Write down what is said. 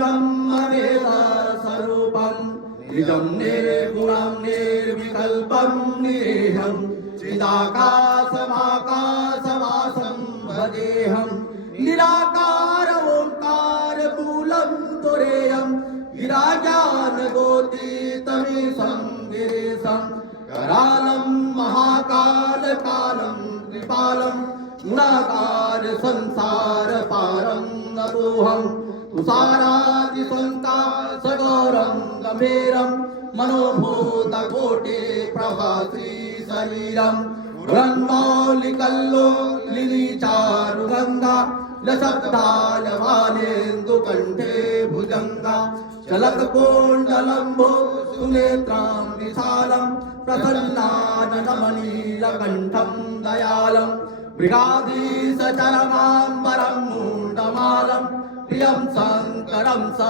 ब्रह्मवेद स्वरूपं निजं निर्गुणं निर्विकल्पं निरेहं चिदाकाशमाकाशवासं भजेऽहं निराकार ओंकार मूलं तुरेयं गिराज्ञानगोतीतमीशं गिरीशं करालं महाकालकालं कृपालं गुणाकार संसार पारं नतोऽहं तुषारादिसंकाशगौरं गंभीरं मनोभूतकोटि प्रभासी शरीरं ब्रह्मौलिकल्लोलिनीचारुगंगा लशब्दायमानेन्दुकण्ठे भुजंगा चलत्कुण्डलम्बो सुनेत्रां विशालं प्रसन्नाननमनीलकण्ठं दयालं मृगाधीशचरमाम्बरं मूण्डमालं प्रियं शङ्करं स